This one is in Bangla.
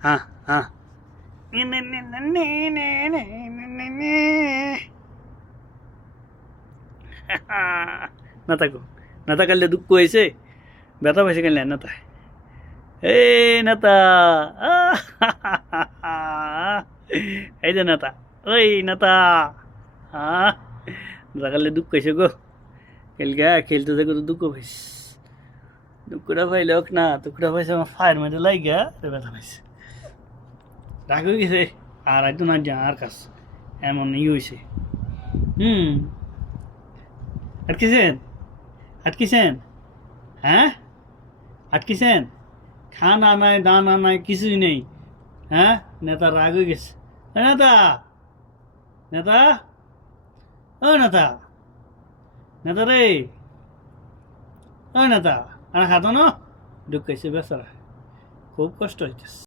হ্যাঁ হ্যাঁ না থাকো না থাকালে দুঃখ হয়েছে ব্যথা পাইছে কেন না তাই নেতা এই যে নেতা ওই নেতা হ্যাঁ নেতা কালে দুঃখ হয়েছে গো খেলগা খেলতে থাকো তো দুঃখ পাইস দুঃখটা পাইলে হোক না দুঃখটা পাইছে আমার ফায়ার মধ্যে লাই গা ব্যথা পাইছে রাগ হয়ে গেছে আর একটু না যা আর কাজ এমন হয়েছে হুম আটকেছেন আটকেছেন হ্যাঁ আটকেছেন খানা নাই দানা নাই কিছুই নেই হ্যাঁ নেতা রাগ হয়ে গেছে নেতা নেতা ও নেতা নেতা রে ও নেতা আর খাতো না ঢুকাইছে বেচারা খুব কষ্ট হইতেছে